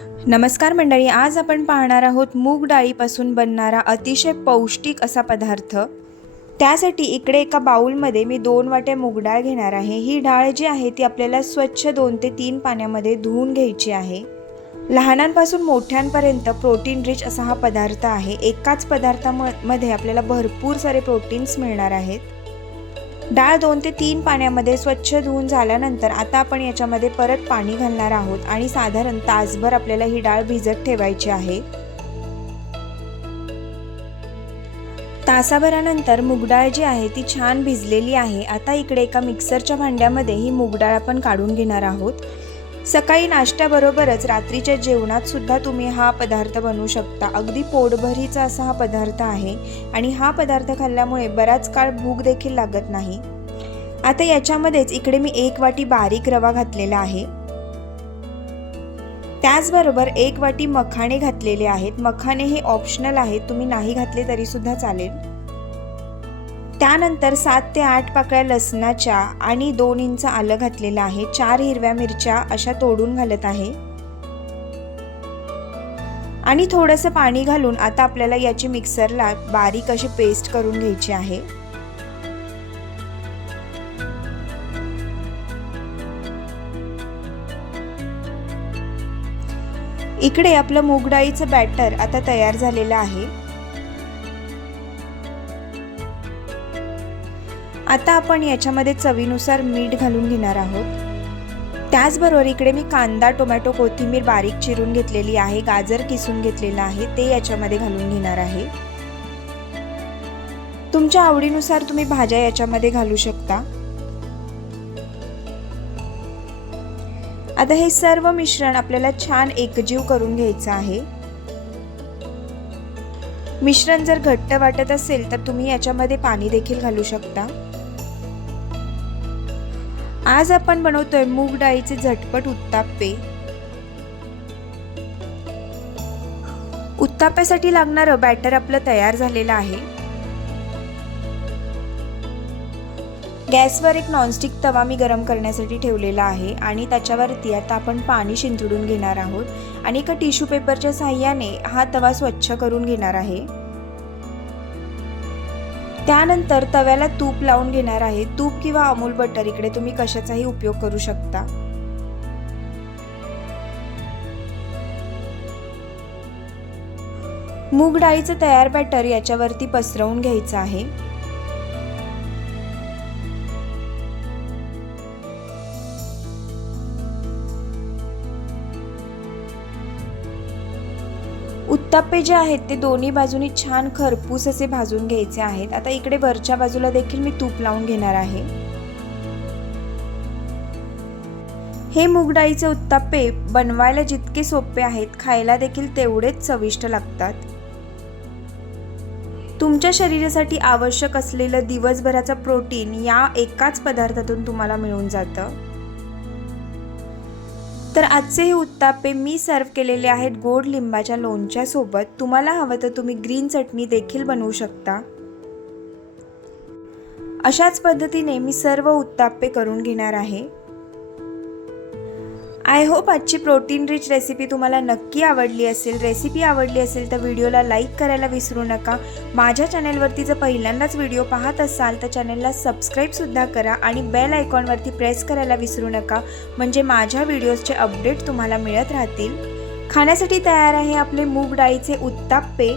नमस्कार मंडळी आज आपण पाहणार आहोत मूग डाळीपासून बनणारा अतिशय पौष्टिक असा पदार्थ. त्यासाठी इकडे एका बाउलमध्ये मी दोन वाट्या मूग डाळ घेणार आहे. ही डाळ जी आहे ती आपल्याला स्वच्छ दोन ते तीन पाण्यामध्ये धुवून घ्यायची आहे. लहानांपासून मोठ्यांपर्यंत प्रोटीन रिच असा हा पदार्थ आहे. एकाच पदार्थामध्ये आपल्याला भरपूर सारे प्रोटीन्स मिळणार आहेत. डाळ दोन ते तीन पाण्यामध्ये स्वच्छ धुवून झाल्यानंतर आता आपण याच्यामध्ये परत पाणी घालणार आहोत आणि साधारण तासभर आपल्याला ही डाळ भिजत ठेवायची आहे. तासाभरानंतर मुगडाळ जी आहे ती छान भिजलेली आहे. आता इकडे एका मिक्सरच्या भांड्यामध्ये ही मुगडाळ आपण काढून घेणार आहोत. सकाळी नाश्त्याबरोबरच रात्रीच्या जेवणात सुद्धा तुम्ही हा पदार्थ बनवू शकता. अगदी पोटभरीचा असा हा पदार्थ आहे आणि हा पदार्थ खाल्ल्यामुळे बराच काळ भूक देखील लागत नाही. आता याच्यामध्येच इकडे मी एक वाटी बारीक रवा घातलेला आहे. त्याचबरोबर एक वाटी मखाणे घातलेले आहेत. मखाणे हे ऑप्शनल आहेत. तुम्ही नाही घातले तरी सुद्धा चालेल. त्यानंतर सात ते आठ पाकळ्या लसणाच्या आणि दोन इंच आलं घातलेलं आहे. चार हिरव्या मिरच्या अशा तोडून घालत आहे. आणि थोडंसं पाणी घालून आता आपल्याला याची मिक्सरला बारीक अशी पेस्ट करून घ्यायची आहे. इकडे आपलं मूग डाळीचं बॅटर आता तयार झालेलं आहे. आता आपण याच्यामध्ये चवीनुसार मीठ घालून घेणार आहोत. त्याचबरोबर इकडे मी कांदा टोमॅटो कोथिंबीर बारीक चिरून घेतलेली आहे गाजर किसून घेतलेलं आहे ते याच्यामध्ये घालून घेणार आहे. तुमच्या आवडीनुसार तुम्ही भाज्या याच्यामध्ये घालू शकता. आता हे सर्व मिश्रण आपल्याला छान एकजीव करून घ्यायचं आहे. मिश्रण जर घट्ट वाटत असेल तर तुम्ही याच्यामध्ये पाणी देखील घालू शकता. आज आपण बनवतोय मूग डाळीचे झटपट उत्ताप्पे उत्ताप्यासाठी लागणारं बॅटर आपलं तयार झालेलं आहे. गॅसवर एक नॉनस्टिक तवा मी गरम करण्यासाठी ठेवलेला आहे आणि त्याच्यावरती आता आपण पाणी शिंतडून घेणार आहोत. आणि एका टिश्यू पेपरच्या साह्याने हा तवा स्वच्छ करून घेणार आहे. त्यानंतर तव्याला तूप लावून घेणार आहे. तूप किंवा अमूल बटर इकडे तुम्ही कशाचाही उपयोग करू शकता. मूग डाळीचं तयार बॅटर याच्यावरती पसरवून घ्यायचं आहे. उत्ताप्पे जे आहेत ते दोन्ही बाजूनी छान खरपूस असे भाजून घ्यायचे आहेत. आता इकडे वरच्या बाजूला देखील मी तूप लावून घेणार आहे. हे मूग डाळीचे उत्ताप्पे बनवायला जितके सोपे आहेत खायला देखील तेवढेच चविष्ट लागतात. तुमच्या शरीरासाठी आवश्यक असलेलं दिवसभराचं प्रोटीन या एकाच पदार्थातून तुम्हाला मिळून जातं. तर आजचे हे उत्तापे मी सर्व केलेले आहेत गोड लिंबाच्या लोणच्यासोबत तुम्हाला हवं तर तुम्ही ग्रीन चटणी देखील बनवू शकता. अशाच पद्धतीने मी सर्व उत्तापे करून घेणार आहे. आय होप आजची प्रोटीन रिच रेसिपी तुम्हाला नक्की आवडली असेल. रेसिपी आवडली असेल तर व्हिडिओला लाईक करायला विसरू नका. माझ्या चॅनेलवरती जर पहिल्यांदाच व्हिडिओ पाहत असाल तर चॅनेलला सबस्क्राईबसुद्धा करा आणि बेल आयकॉनवरती प्रेस करायला विसरू नका. म्हणजे माझ्या व्हिडिओजचे अपडेट तुम्हाला मिळत राहतील. खाण्यासाठी तयार आहे आपले मूग डाळीचे उत्ताप्पे.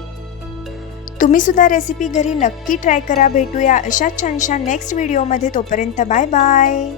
तुम्ही सुद्धा रेसिपी घरी नक्की ट्राय करा. भेटूया अशाच छानशा नेक्स्ट व्हिडिओमध्ये तोपर्यंत बाय बाय